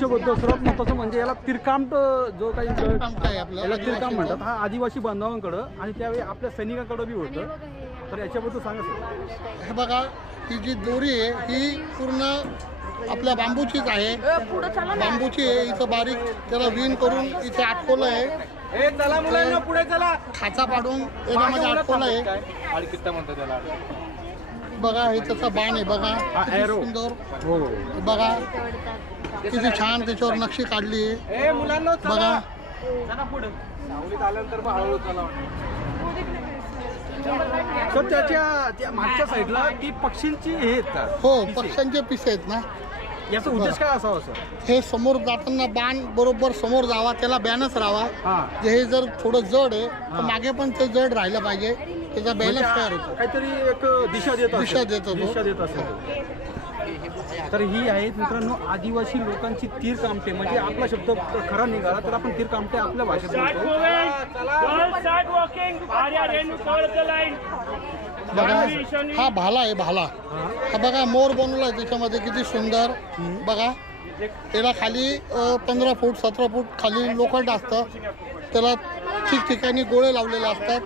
सुरक्षेबद्दल सर्वात महत्वाचं म्हणजे याला तिरकामट जो काही गट याला तिरकाम म्हणतात. हा आदिवासी बांधवांकडं आणि त्यावेळी आपल्या सैनिकांकडं बी होतं. तर याच्याबद्दल सांगा सर. हे बघा ही जी दोरी आहे ही पूर्ण आपल्या बांबूचीच आहे. बांबूची आहे इथं बारीक त्याला विण करून इथे अटकवलं आहे. चला मुलांना पुढे चला. खाचा पाडून याच्यामध्ये अटकवलं आहे. म्हणतात त्याला. बघा हे त्याचा बाण आहे बघा. हा, किती arrow. सुंदर. हो. बघा. किती छान त्याच्यावर नक्षी काढली आहे. ए मुलांना बघा. चला पुढे. सावलीत आल्यानंतर मग हळूहळू चला तर त्याच्या त्या मागच्या साईडला ती पक्षींची हे हो पक्ष्यांचे पिसे आहेत ना. याचा उद्देश काय असावा सर हे समोर जाताना बाण बरोबर समोर जावा त्याला बॅनच राहावा हा हे जर थोडं जड आहे तर मागे पण ते जड राहिलं पाहिजे त्याचा बॅलन्स तयार होतो काहीतरी एक दिशा देत असेल. दिशा देतो तो. दिशा देत असेल तर ही आहेत मित्रांनो आदिवासी लोकांची तीर कामटे म्हणजे आपला शब्द खरा निघाला तर आपण तीर कामटे आपल्या भाषेत Start बोलतो moving. Girls start walking. Arya, Renu, cover the line. बघा. हा भाला आहे भाला. हा बघा मोर बनवलाय त्याच्यामध्ये किती सुंदर. बघा त्याला खाली पंधरा फूट सतरा फूट खाली लोखंड असतं. त्याला ठिकठिकाणी गोळे लावलेले असतात.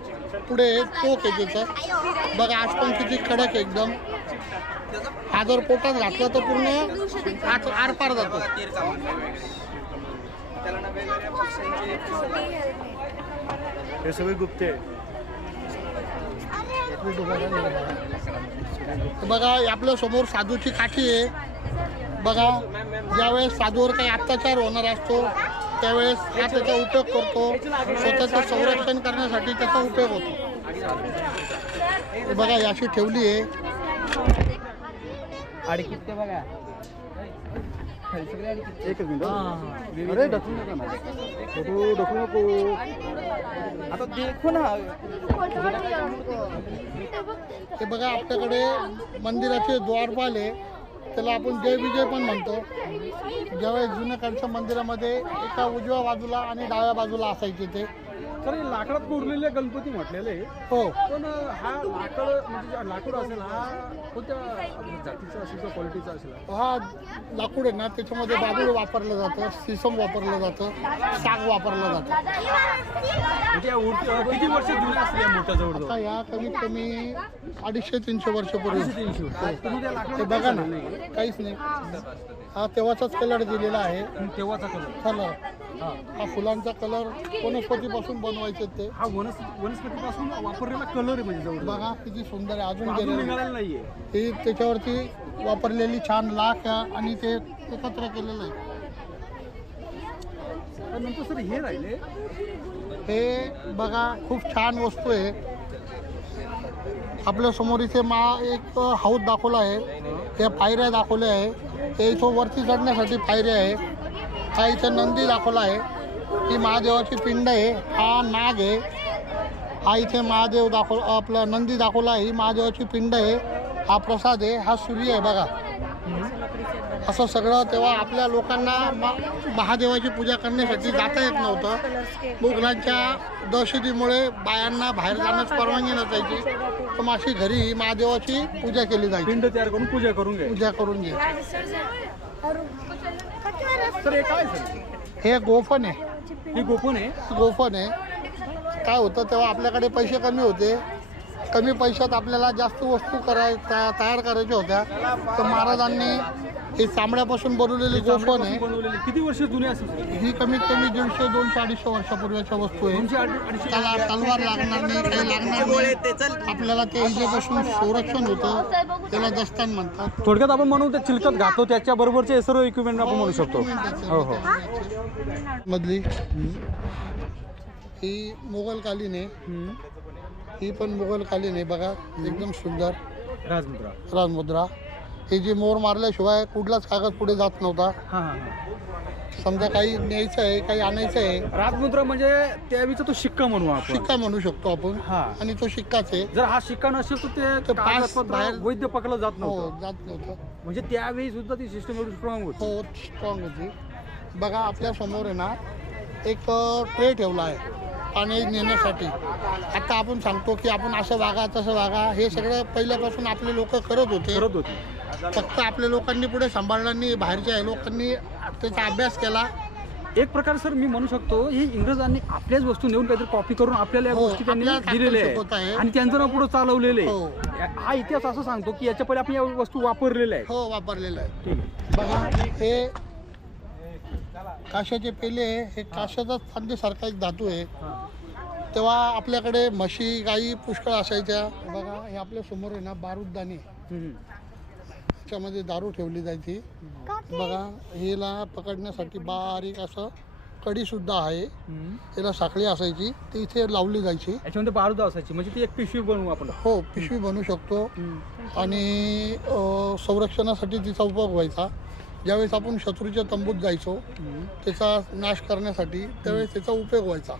पुढे टोक आहे त्याचं. बघा आज पण किती कडक आहे एकदम. हा जर पोटात घातला तर पूर्ण आत आरपार जातो. हे सगळे गुप्ते. तर बघा आपल्यासमोर साधूची काठी आहे. बघा ज्यावेळेस साधूवर काही अत्याचार होणार असतो त्यावेळेस हा त्याचा उपयोग करतो. स्वतःचं संरक्षण करण्यासाठी त्याचा उपयोग होतो. बघा याशी हे बघा. ही अशी ठेवली आहे एकच मिनिट अरे ढकलू नका ना फोटो ढकलू नको आता देखो ना. हे बघा आपल्याकडे मंदिराचे द्वारपाल आहे. त्याला आपण जय विजय पण म्हणतो. ज्यावेळेस जुन्या काळच्या मंदिरामध्ये एका उजव्या बाजूला आणि डाव्या बाजूला असायचे ते. तर हे लाकडात कोरलेले गणपती म्हटलेले. हो. पण हा लाकड म्हणजे लाकूड असेल हा कोणत्या जातीचा असेल किंवा क्वालिटीचा असेल? हा लाकूड आहे ना त्याच्यामध्ये बाबूळ वापरलं जातं सिसम वापरलं जातं साग वापरलं जातं. म्हणजे या किती वर्ष जुन्या असल्या या मूर्त्या जवळजवळ? आता या कमीत कमी अडीचशे तीनशे वर्षापूर्वी. तीनशे वर्ष. तुम्ही त्या हे लाकडात बघा ना काहीच नाही. हा तेव्हाचाच कलर दिलेला आहे. तेव्हाचा कलर कलर हा फुलांचा कलर वनस्पतीपासून बनवायचे ते. हा वनस वनस्पतीपासून वापरलेला कलर आहे म्हणजे जवळ बघा किती सुंदर आहे अजून अजून गेलेलं निघालेला नाहीये. ही त्याच्यावरती वापरलेली छान लाख आहे आणि ते एकत्र केलेलं आहे. नंतर सर हे राहिले. हे बघा खूप छान वस्तू आहे. आपल्यासमोर इथे मा एक हाऊस दाखवला आहे. हे पायऱ्या दाखवल्या आहे. हे इथं वरती चढण्यासाठी पायऱ्या आहे. हा इथं नंदी दाखवला आहे. ही महादेवाची पिंड आहे. हा नाग आहे. हा इथे महादेव दाखव आपला नंदी दाखवला आहे. ही महादेवाची पिंड आहे. हा प्रसाद आहे. हा सूर्य आहे बघा. असं सगळं तेव्हा आपल्या लोकांना महादेवाची पूजा करण्यासाठी जाता येत नव्हतं. मुघलांच्या दहशतीमुळे बायांना बाहेर जाण्यास परवानगी नसायची. तर मग अशी घरी महादेवाची पूजा केली जायची. पिंड तयार करून पूजा करून पूजा करून घे सर हे काय सर हे गोफन आहे. ही गोपन आहे? गोफन आहे. काय होतं तेव्हा आपल्याकडे पैसे कमी होते. कमी पैशात आपल्याला जास्त वस्तू कराय त्या- तयार करायच्या होत्या. तर महाराजांनी ही चांबड्यापासून बनवलेली गोफन आहे. बनवलेली. किती वर्ष जुने असेल सर? ही कमीत कमी दीडशे दोनशे अडीचशे वर्षापूर्वीच्या वस्तू आहे. दोनशे अडी- अडीचशे. त्याला तलवार लागणार नाही काही लागणार नाही. आपल्याला ते इजेपासून संरक्षण होतं. त्याला दस्तान म्हणतात. थोडक्यात आपण म्हणून ते चिलकत घातो त्याच्या बरोबरचे सर्व इक्विपमेंट आपण म्हणू शकतो. हो हो. मधली ही मोगलकालीन आहे. हम्म. ही पण मोगलकालीन आहे बघा एकदम सुंदर. राजमुद्रा. राजमुद्रा. ही जी मोर मारल्याशिवाय कुठलाच कागद पुढे जात नव्हता. हा हा हा. समजा काही न्यायचं आहे काही आणायचं आहे. राजमुद्रा म्हणजे त्यावेळीचा तो शिक्का म्हणू आपण. शिक्का म्हणू शकतो आपण. हा. आणि तो शिक्काच आहे. जर हा शिक्का नसेल तर तर ते पास कागदपत्र बाहेर- वैध पकडलं जात हो नव्हतं. जात नव्हतं. म्हणजे त्यावेळी सुद्धा ती सिस्टम एवढी स्ट्रॉंग होती. हो स्ट्रॉंग होती. बघा आपल्यासमोर आहे ना एक ट्रे ठेवला आहे. पाणी नेण्यासाठी. आता आपण सांगतो की आपण असं वागा तसं वागा. हे सगळं पहिल्यापासून आपले लोक करत होते. करत होती. फक्त आपल्या लोकांनी पुढे सांभाळलं नाही बाहेरच्या लोकांनी त्याचा अभ्यास केला. एक प्रकारे सर मी म्हणू शकतो ही इंग्रजांनी आपल्याच वस्तू नेऊन काहीतरी कॉपी करून आपल्याला या हो, गोष्टी त्यांनी आपल्याला दिलेल्या शिकवत आहे. आहे आणि त्यांचं नाव पुढे चालवलेले हो. हा इतिहास असं सांगतो की याच्या पहिले आपण या वस्तू वापरलेल्या आहेत. हो वापरलेला आहे ठीक आहे. बघा हे काशाचे पेले हे काशाचा फांदीसारखा एक धातू आहे. तेव्हा आपल्याकडे म्हशी गाई पुष्कळ असायच्या. बघा हे आपल्यासमोर आहे ना बारूददानी हम्म. त्याच्यामध्ये दारू ठेवली जायची. बघा हिला पकडण्यासाठी बारीक असं कडी सुद्धा आहे. त्याला साखळी असायची. ती इथे लावली जायची. याच्यामध्ये बारूद असायची. म्हणजे ती एक पिशवी बनवू आपण. हो पिशवी बनवू शकतो. आणि संरक्षणासाठी तिचा उपयोग व्हायचा. ज्यावेळेस आपण शत्रूच्या तंबूत जायचो त्याचा नाश करण्यासाठी त्यावेळेस त्याचा उपयोग व्हायचा.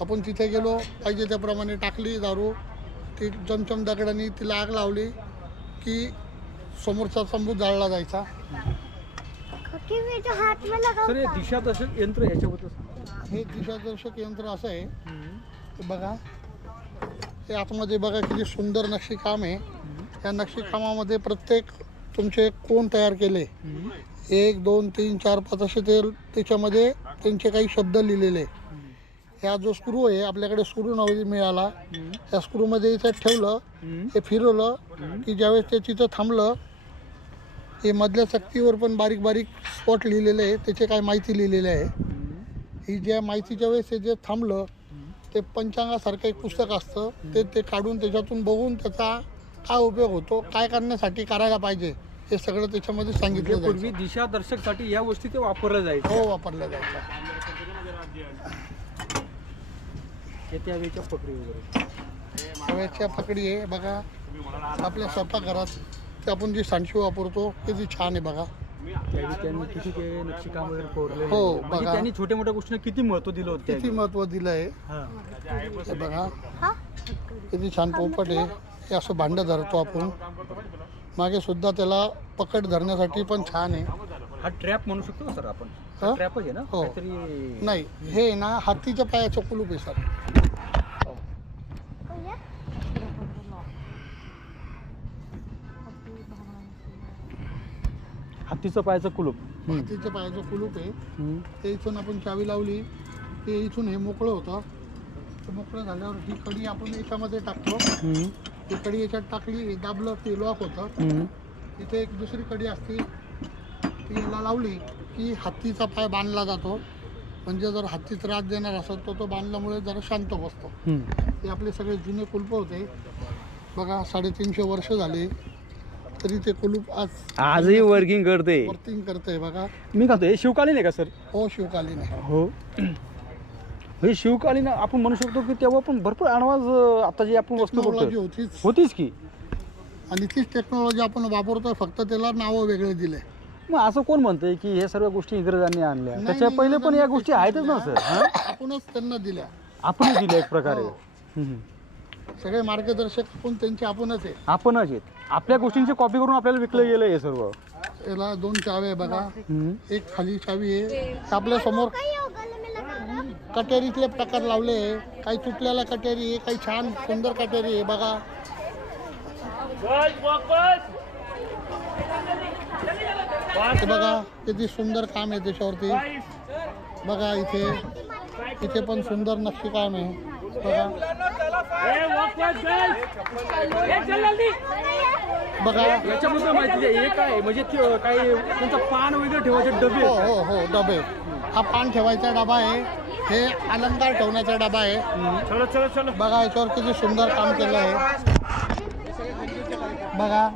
आपण तिथे गेलो पाहिजे त्याप्रमाणे टाकली दारू ती चमचम दगडाने तिला आग लावली की समोरचा तंबू जाळला जायचा. सर हे दिशा दर्शक यंत्र याच्याबद्दल सांगा. हे दिशादर्शक यंत्र असं आहे. बघा. हे आतमध्ये बघा किती सुंदर नक्षीकाम आहे. या नक्षीकामामध्ये प्रत्येक तुमचे कोण तयार केले? एक दोन तीन चार पाच असे ते त्याच्यामध्ये त्यांचे काही शब्द लिहिलेले हा जो स्क्रू आहे आपल्याकडे स्क्रू नवरी मिळाला. त्या स्क्रूमध्ये इथं ठेवलं हे फिरवलं की ज्यावेळेस ते तिथं थांबलं हे मधल्या चक्तीवर पण बारीक बारीक स्पॉट लिहिलेले आहे त्याचे काय माहिती लिहिलेली आहे. ही ज्या माहितीच्या वेळेस हे जे थांबलं ते पंचांगासारखं एक पुस्तक असतं. ते ते काढून त्याच्यातून बघून त्याचा काय उपयोग होतो काय करण्यासाठी करायला पाहिजे हे सगळं त्याच्यामध्ये सांगितलं म्हणजे पूर्वी जायचं. दिशा दर्शकसाठी या गोष्टी ते वापरल्या जायच्या. हो वापरलं जायचं हे त्यावेळेच्या पकडी वगैरे. हव्याच्या पकडी आहे बघा. आपल्या स्वयंपाकघरात ते आपण जी सांडशी वापरतो किती छान आहे बघा. त्यावेळी त्यांनी किती ते नक्षीकाम वगैरे कोरले हो, म्हणजे बघा. त्यांनी छोट्या मोठ्या गोष्टींना किती महत्त्व दिलं होतं किती त्यावेळी. महत्त्व दिलं आहे. हा. हे बघा. किती छान पोपट आहे हे असं भांडं धरतो आपण. मागे सुद्धा त्याला पकड धरण्यासाठी पण छान आहे. हा ट्रॅप म्हणू शकतो का सर आपण. हा? ट्रॅपच आहे ना हो. काहीतरी नाही हे ना हत्तीच्या पायाचं कुलूप आहे सर. हत्तीचं पायाचं कुलूप. हत्तीच्या पायाचं कुलूप आहे. ते इथून आपण चावी लावली. ते इथून हे मोकळं होतं. ते मोकळं झाल्यावर ही कडी आपण याच्यामध्ये टाकतो. ही कडी याच्यात टाकली दाबलं ते लॉक होतं. इथे एक दुसरी कडी असते ती याला लावली की हत्तीचा पाय बांधला जातो. म्हणजे जर हत्ती त्रास देणार असेल तर तो बांधल्यामुळे जरा शांत बसतो. हे आपले सगळे जुने कुलप होते. बघा साडेतीनशे वर्ष झाले तरी ते कुलूप आज आजही वर्किंग करते. वर्किंग करतंय बघा. मी खातो हे शिवकालीन आहे का सर? हो शिवकालीन आहे. हो. हे शिवकालीन आपण म्हणू शकतो की तेव्हा पण भरपूर ॲडव्हान्स आता जी आपण वस्तू टेक्नॉलॉजी बघतो होतीच. होतीच की. आणि तीच टेक्नॉलॉजी आपण वापरतोय फक्त त्याला नावं वेगळे दिले. मग असं कोण म्हणतंय की हे सर्व गोष्टी इंग्रजांनी आणल्या? नाही, त्याच्या नाही, पहिले पण या इंग्रजांनी गोष्टी आहेतच ना सर हा? आपणच त्यांना दिल्या. आपणच दिल्या एक प्रकारे. हो. हम्म. सगळे मार्गदर्शक पण त्यांचे आपणच आहे आपणच आहेत. आपल्या गोष्टींची कॉपी करून आपल्याला विकलं गेलं हे सर्व. याला दोन चावे आहे बघा. हम्म. एक खाली चावी आहे. आपल्यासमोर हो कटेरीतले प्रकार लावले. काही तुटलेल्या कटेरी आहे काही छान सुंदर कटेरी आहे बघा. ते बघा किती सुंदर काम आहे त्याच्यावरती. बघा इथे. इथे पण सुंदर नक्षीकाम आहे. बघा. याच्याबद्दल माहिती हे काय आहे? म्हणजे काही त्यांचं पान वगैरे ठेवायचे डबे हो. हो हो डबे. हा पान ठेवायचा डबा आहे. हे अलंकार ठेवण्याचा डबा आहे. बघा याच्यावर किती सुंदर काम केलं आहे. बघा.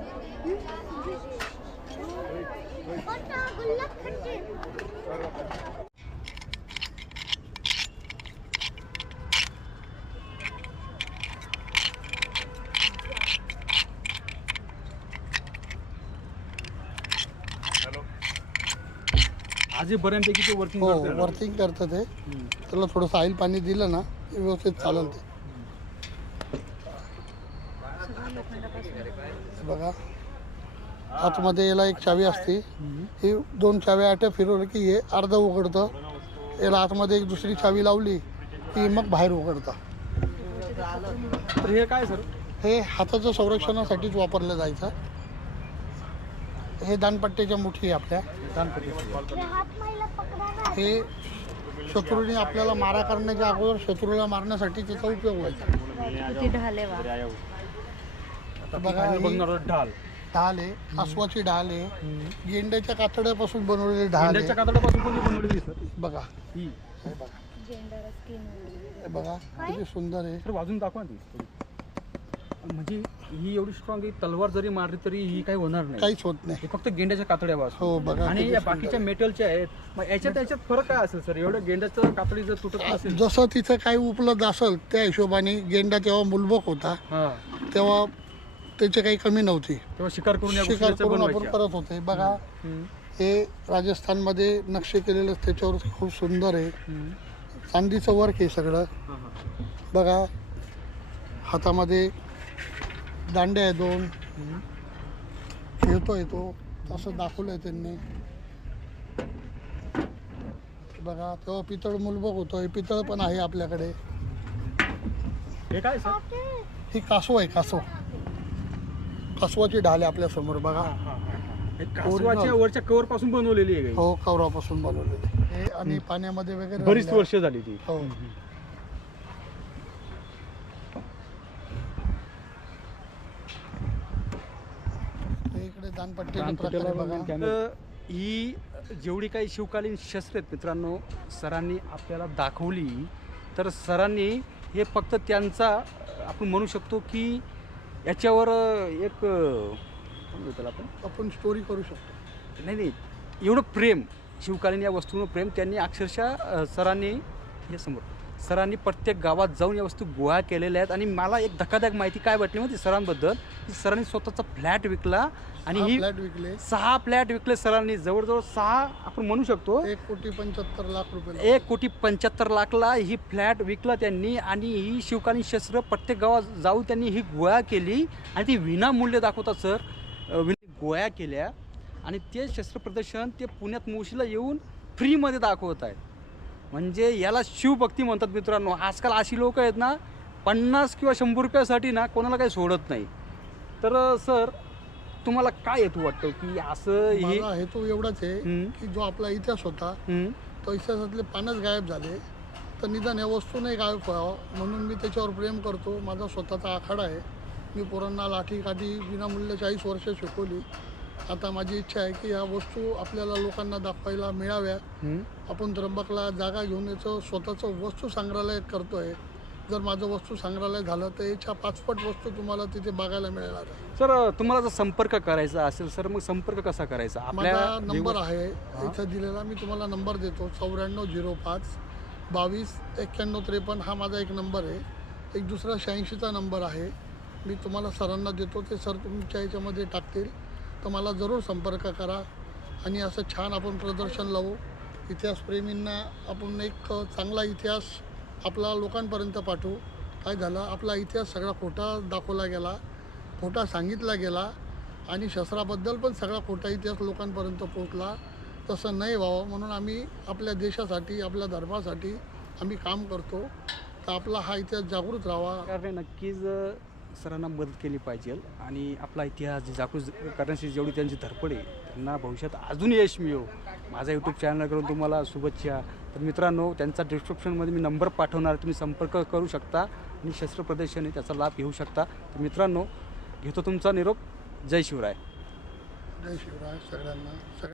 बऱ्यापैकी ते वर्किंग हो करते वर्किंग करतं ते. त्याला थोडंसं ऑइल पाणी दिलं ना की व्यवस्थित चालेल ते. हे बघा. आतमध्ये याला एक चावी असते. ही दोन चाव्या आट्या फिरवलं की हे अर्ध उघडतं. याला आतमध्ये एक दुसरी चावी लावली की मग बाहेर उघडतं. तर हे काय सर? हे हाताच्या संरक्षणासाठीच वापरलं जायचं. हे दानपट्ट्याच्या मुठी आहे आपल्या. ये हाथ महिला पकड़ा ना हे शत्रूने आपल्याला मारा करण्याच्या अगोदर शत्रूला मारण्यासाठी त्याचा उपयोग व्हायचा. किती ढाले वा. बघा ही ढाल. ढाल आहे अस्वाची ढाल आहे. गेंड्याच्या कातड्यापासून बनवलेली ढाल आहे. कोणी बनवलेली सर? बघा. ही. बघा. हे बघा किती सुंदर आहे. वाजून दाखवा ती. म्हणजे ही एवढी स्ट्रॉंग आहे तलवार जरी मारली तरी ही काही होणार नाही. काहीच होत नाही. हे फक्त गेंड्याच्या कातड्या वाजतो हो बघा आणि किती या सुंदर. बाकीच्या मेटलच्या आहेत. मग याच्यात याच्यात फरक काय असेल सर एवढं गेंड्याचं कातडी जर तुटत नसेल. जसं तिथं काही उपलब्ध असेल त्या हिशोबाने गेंडा तेव्हा मुलबक होता हा. तेव्हा त्याची काही कमी नव्हती. तेव्हा शिकार करून या शिकार गोष्टीचं करून आपण बनवायच्या. करत होते बघा हम्म, हे राजस्थानमध्ये नक्षे केलेलं त्याच्यावर खूप सुंदर आहे. हम्म. चांदीचं वर्क आहे सगळं. हा, हा. बघा हातामध्ये दांडे आहे दोन. हम्म. खेळतोय तो. असं दाखवलंय त्यांनी. बघा तेव्हा पितळ मुलबक होतोय पितळ पण आहे आपल्याकडे. हे काय सर? ही कासव आहे कासव. कासवाची ढाल आहे आपल्यासमोर बघा. हे कासवाच्या वरच्या कवर पासून बनवलेली आहे हो कवरापासून बनवलेले हे आणि पाण्यामध्ये वगैरे बरीच. वर्ष झाली ती. हो. हे ही जेवढी काही शिवकालीन शस्त्र आहेत मित्रांनो सरांनी आपल्याला दाखवली तर सरांनी हे फक्त त्यांचा आपण म्हणू शकतो की याच्यावर एक त्याला आपण? आपण स्टोरी करू शकतो. नाही नाही. एवढं प्रेम शिवकालीन या वस्तूंवर प्रेम त्यांनी अक्षरशः सरांनी हे समोर सरांनी प्रत्येक गावात जाऊन या वस्तू गोळा केलेल्या आहेत. आणि मला एक धक्कादायक माहिती काय वाटली माहिती सरांबद्दल? की सरांनी स्वतःचा फ्लॅट विकला आणि ही फ्लॅट विकले. सहा फ्लॅट विकले सरांनी. जवळजवळ सहा आपण म्हणू शकतो. एक कोटी पंच्याहत्तर लाख रुपये एक कोटी पंच्याहत्तर लाखला ही फ्लॅट विकला त्यांनी आणि ही शिवकालीन शस्त्र प्रत्येक गावात जाऊन त्यांनी ही गोळा केली आणि ती विनामूल्य दाखवतात सर. गोळ्या केल्या आणि ते शस्त्र प्रदर्शन ते पुण्यात मुशीला येऊन फ्रीमध्ये दाखवत आहेत. म्हणजे याला शिवभक्ती म्हणतात मित्रांनो. आजकाल अशी लोक आहेत ना पन्नास किंवा शंभर रुपयासाठी ना कोणाला काही सोडत नाही. तर सर तुम्हाला काय हेतू वाटतं की असं हे हेतू एवढाच आहे. की जो आपला इतिहास होता तो इतिहासातले पानच गायब झाले. तर निदान या वस्तू नाही गायब व्हावं. म्हणून मी त्याच्यावर प्रेम करतो. माझा स्वतःचा आखाडा आहे. मी पोरांना लाठी काठी विनामूल्य चाळीस वर्ष शिकवली. आता माझी इच्छा आहे की या वस्तू आपल्याला लोकांना दाखवायला मिळाव्या. आपण त्र्यंबकला जागा घेऊन याचं स्वतःचं वस्तू संग्रहालय करतो आहे जर माझं वस्तू संग्रहालय झालं तर याच्या पाचपट वस्तू तुम्हाला तिथे बघायला मिळणार आहे. सर तुम्हाला जर संपर्क करायचा असेल सर मग संपर्क कसा करायचा? माझा नंबर जीवन- आहे. इथं दिलेला मी तुम्हाला नंबर देतो. चौऱ्याण्णव झिरो पाच बावीस एक्क्याण्णव त्रेपन्न हा माझा एक नंबर आहे. एक दुसरा शहाऐंशीचा नंबर आहे. मी तुम्हाला सरांना देतो. ते सर तुमच्या याच्यामध्ये टाकतील. तर मला जरूर संपर्क करा आणि असं छान आपण प्रदर्शन लावू. इतिहासप्रेमींना आपण एक चांगला इतिहास आपला लोकांपर्यंत पाठवू. काय झालं? आपला इतिहास सगळा खोटा दाखवला गेला खोटा सांगितला गेला आणि शस्त्राबद्दल पण सगळा खोटा इतिहास लोकांपर्यंत पोचला तसं नाही व्हावं म्हणून आम्ही आपल्या देशासाठी आपल्या धर्मासाठी आम्ही काम करतो. तर आपला हा इतिहास जागृत राहावा. नक्कीच सरांना मदत केली पाहिजे आणि आपला इतिहास जे जागृत करण्याची जेवढी त्यांची धडपड आहे त्यांना भविष्यात अजून यश मिळो माझा यूट्यूब चॅनल करून तुम्हाला शुभेच्छा. तर मित्रांनो त्यांचा डिस्क्रिप्शनमध्ये मी नंबर पाठवणार तुम्ही संपर्क करू शकता आणि शस्त्र प्रदर्शन आहे त्याचा लाभ घेऊ शकता. तर मित्रांनो घेतो तुमचा निरोप. जय शिवराय. जय शिवराय सगळ्यांना.